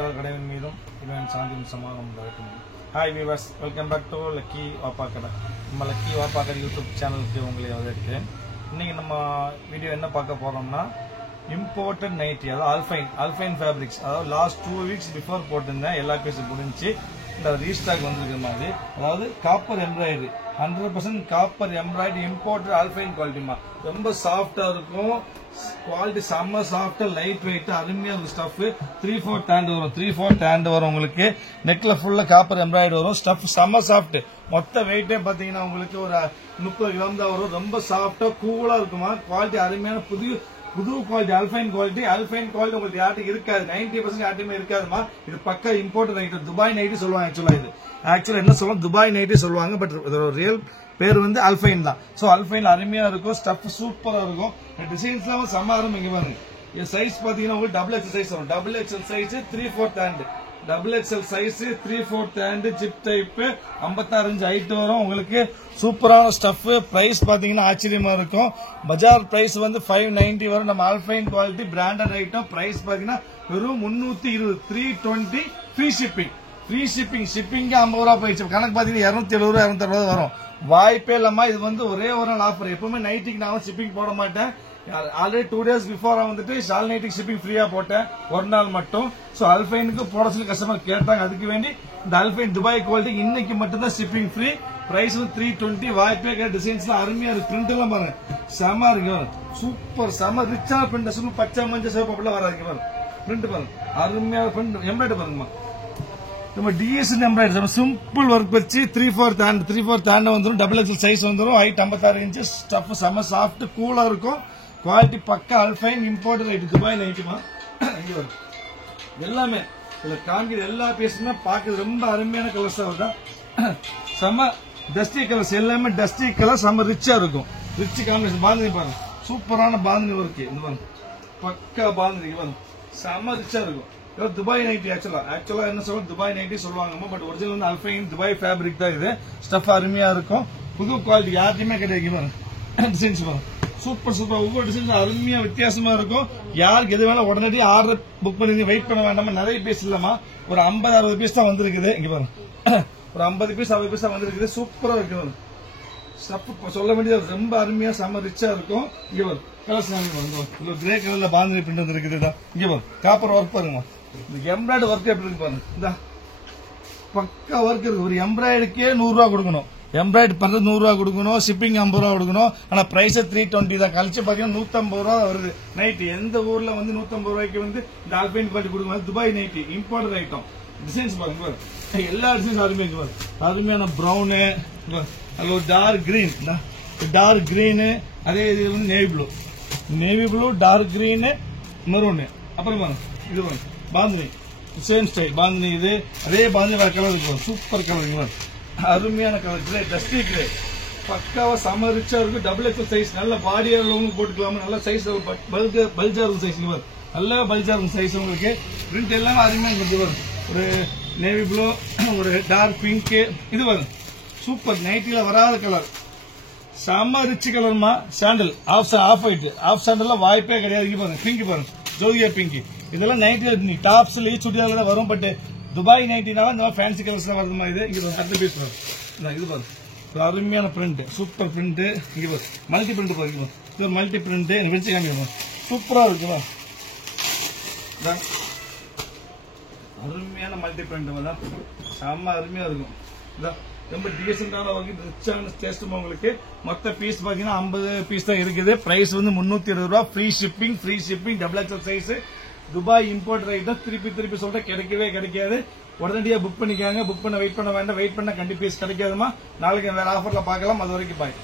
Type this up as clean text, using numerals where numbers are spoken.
கடையின் மீதும் இவன் சாந்தியும் சமாதானம் உண்டாகட்டும். Hi viewers, welcome back to lucky Vappa கடை. நம்ம லக்கி வாப்பா கடை யூடியூப் சேனலுக்கு உங்களை வரவேற்கிறேன். இன்னைக்கு நம்ம வீடியோ என்ன பார்க்க போறோம்னா, இம்போர்ட்டட் நைட்டி, அதாவது அல்ஃபைன் ஃபேப்ரிக்ஸ். அதாவது லாஸ்ட் 2 வீக்ஸ் பிஃபோர் போட்டிருந்தேன், எல்லா பீஸும் முடிஞ்சு இந்த ரீஸ்டாக் வந்திருக்கிற மாதிரி. அதாவது copper embroidery, 100% copper embroidery, imported alpine குவாலிட்டிமா. ரொம்ப சாஃப்டா இருக்கும், குவாலிட்டி செம்ம சாஃப்டா, லைட் வெயிட், அருமையா இருக்கும். ஸ்டஃப் 3/4 ஹேண்ட் வரும், 3/4 ஹேண்ட் வரும் உங்களுக்கு. நெக்ல ஃபுல்லா காப்பர் எம்ப்ராய்டரி வரும். ஸ்டஃப் செம்ம சாஃப்ட். மொத்த வெயிட்டே பாத்தீங்கன்னா உங்களுக்கு ஒரு 30 கிராம் தான் வரும். ரொம்ப சாஃப்டா கூலா இருக்குமா. குவாலிட்டி அருமையான புது குவாலிட்டி, அல்ஃபைன் குவாலிட்டி. அல்ஃபைன் குவாலிட்டி உங்களுக்கு யார்ட்டுக்கு இருக்காது, 90% யார்ட்டுமே இருக்காதுமா. இது பக்கா இம்போர்ட் நைட்டி, துபாய் நைட்டி சொல்லுவாங்க. ஆக்சுவலா என்ன சொல்லுவாங்க, துபாய் நைட்டி சொல்லுவாங்க. பட் இதோட ரியல் பேர் வந்து அல்ஃபைன் தான். சோ அல்ஃபைன் அருமையா இருக்கும், ஸ்டஃப் சூப்பரா இருக்கும். டிசைன்ஸ்லாம் செம்ம இங்க பாருங்க. என் சைஸ் பாத்தீங்கன்னா உங்களுக்கு டபுள் எக்ஸல் சைஸ் வரும். Double XL size 3/4 hand, double XL size 3/4 hand, zip type, 56 inch height வரும் உங்களுக்கு. சூப்பரான ஸ்டஃப். பிரைஸ் பாத்தீங்கன்னா ஆச்சரியமா இருக்கும். பஜார் பிரைஸ் வந்து 590 வரும். நம்ம அல்ஃபைன் குவாலிட்டி பிராண்டட் ஐட்டம். பிரைஸ் பாத்தீங்கன்னா வெறும் 320, 320 ஃப்ரீ ஷிப்பிங். ஃப்ரீ ஷிப்பிங், ஷிப்பிங்க்கு 50 ரூபா போயிடுச்சு. கணக்கு பாத்தீங்கன்னா 270 ரூபா 260 வரும். வாய்ப்பே இல்லாம இது வந்து ஒரே ஒரு நாள் ஆஃபர். எப்பவுமே நைட்டுக்கு நான் ஷிப்பிங் போட மாட்டேன். ஆல்ரெடி 2 டேஸ் பிஃபோர் வந்துட்டு ஷால் நைட்டுக்கு ஷிப்பிங் ஃப்ரீயா போட்டேன், ஒரு நாள் மட்டும். சோ அல்ஃபைனுக்கு போட சொல்லி கஸ்டமர் கேட்டாங்க. அதுக்கு வேண்டி இந்த அல்ஃபைன் துபாய் குவாலிட்டி இன்னைக்கு மட்டும் தான் ஷிப்பிங் ஃப்ரீ. பிரைஸ் 320. வாய்ப்பே கிடையாது. டிசைன்ஸ் அருமையா இருக்கு. பிரிண்ட் எல்லாம் பாருங்க, செம இருக்கு. சூப்பர், செம ரிச்சா பிரிண்ட். சும்மா பச்சை மஞ்சள் சிவப்பு அப்படிலாம் வராது. பாருங்க பிரிண்ட் பாருங்க, அருமையா பிரிண்ட். எம்ப்ராய்டரி பாருங்கம்மா, நம்ம டிஎஸ் எம்ப்ராய்டரி சிம்பிள் ஒர்க் வச்சு 3/4 ஹேண்ட் வந்துடும். டபுள் எக்ஸல் சைஸ் வந்துடும். Height 56 inch. ஸ்டஃப் செம சாஃப்ட், கூலா இருக்கும். குவாலிட்டி பக்கா அல்ஃபைன் இம்போர்ட் நைட், துபாய் நைட்டுமா. எல்லாமே இதுல காண்கிற எல்லா பீஸுமே பார்க்க ரொம்ப அருமையான கலர்ஸ் தான். செம டஸ்டி கலர்ஸ், எல்லாமே டஸ்டி கலர், செம ரிச்சா இருக்கும். Rich combination. பாந்தினி பாருங்க, சூப்பரான பாந்தினி ஒர்க். இந்த பாருங்க பக்கா பாந்தினி பாருங்க, செம ரிச்சா இருக்கும். Dubai nightie. ஆக்சுவலா என்ன சொல்லுவாங்க, துபாய் நைட்டி சொல்லுவாங்க. பட் ஒரிஜினல் வந்து அல்ஃபைன் துபாய் ஃபேப்ரிக் தான் இது. ஸ்டஃப் அருமையா இருக்கும், புது குவாலிட்டி, யார்ட்டையுமே கிடையாது. டிசைன்ஸ் பாருங்க, சூப்பர் சூப்பர். ஒவ்வொரு டிசைன்ஸ் அருமையா வித்தியாசமா இருக்கும். யாருக்கு எது வேணா உடனடி ஆர்டர் புக் பண்ணி வெயிட் பண்ண வேண்டாமா. நிறைய பீஸ் இல்லமா, ஒரு 50-60 பீஸ் தான் வந்திருக்குது. இங்க பாருங்க, ஒரு 50 பீஸ் 60 பீஸ் தான் வந்திருக்குது. சூப்பரா இருக்கு. ஸ்டஃப் சொல்ல வேண்டியது ரொம்ப அருமையா செம்ம ரிச்சா இருக்கும். இங்க பாருங்க கலர்ஸ், கிரே கலர்ல பாந்தினி பிரிண்ட் வந்துருக்குது. இங்க பாருங்க காப்பர் ஒர்க் பாருங்க. இந்த எம்ப்ராய்டரி ஒர்க் எப்படி இருக்கு பாருங்க. இந்த பக்கா ஒர்க் இருக்கு. ஒரு எம்ப்ராய்டரிக்கே 100 ரூபா கொடுக்கணும். எம்ப்ராய்டரி பண்றது 100 ரூபா கொடுக்கணும். ஷிப்பிங் 50 ரூபா கொடுக்கணும். ஆனா பிரைஸ் 320 தான். கழிச்சு பாத்தீங்கன்னா 150 ரூபா வருது. நைட் எந்த ஊர்ல வந்து 150 ரூபாய்க்கு வந்து இந்த அல்ஃபைன் குவாலிட்டி கொடுக்கணும். Dubai nightie import item. Designs பாருங்க, எல்லா டிசைன்ஸ் அருமையா இருக்கு. அருமையான பிரவுனு, அது ஒரு டார்க் கிரீன், அதே இது வந்து navy blue, dark green, maroon. அப்புறம் பாருங்க இது பாருங்க பாந்தினி, சேம் ஸ்டைல் பாந்தினி. இது அதே பாந்தினி வேற கலர் இருக்கும். சூப்பர் கலர், அருமையான கலர். கிரே, டஸ்டி கிரே, பக்காவா செம ரிச்சா இருக்கும். டபுள் எக்ஸல் சைஸ், நல்ல பாடியா உள்ளவங்க போட்டுக்கலாமா. நல்ல சைஸ், பல்ஜா இருக்கும் சைஸ். நல்ல பல்ஜா இருக்கும் சைஸ் உங்களுக்கு. பிரிண்ட் எல்லாமே அருமையா இருக்கு. ஒரு நேவி ப்ளூ, ஒரு டார்க் பிங்க். இது பாருங்க சூப்பர், நைட்டில வராத கலர், செம ரிச் கலர்மா. சாண்டல் ஆஃப் ஒயிட், ஆஃப் சாண்டல்ல வாய்ப்பே கிடையாது. இங்க பாருங்க பிங்க் பாருங்க, ஜோதியா பிங்க். இதெல்லாம் நைட்டி டாப்ஸ்ல சுடிதார்ல தான் வரும். பட் துபாய் நைட்டினால இந்த ஃபேன்சி கலர்ஸ் வருமா. இது இங்க அடுத்த பீஸ் வரும். இது பாருங்க அருமையான பிரிண்ட், சூப்பர் பிரிண்ட். இங்க பாருங்க மல்டி பிரிண்ட் பாருங்க, இது ஒரு மல்டி பிரிண்ட். வச்சு காமிக்கணும், சூப்பரா இருக்குமா. அருமையான மல்டி பிரிண்ட் தான், செம்ம அருமையா இருக்கும். ரொம்ப டீசென்டான ரிச்சான டேஸ்ட் உங்களுக்கு. மொத்த பீஸ் பாத்தீங்கன்னா 50 பீஸ் தான் இருக்குது. பிரைஸ் வந்து 320 ரூபா. Free shipping, double XL size, Dubai import item. திருப்பி சொல்ற கிடைக்கவே கிடைக்காது. உடனடியா புக் பண்ணிக்காங்க. புக் பண்ண வெயிட் பண்ண வேண்டாம். வெயிட் பண்ண கண்டிப்பா பீஸ் கிடைக்காதுமா. நாளைக்கு வேற ஆஃபர்ல பார்க்கலாம். அது வரைக்கும் பாய்.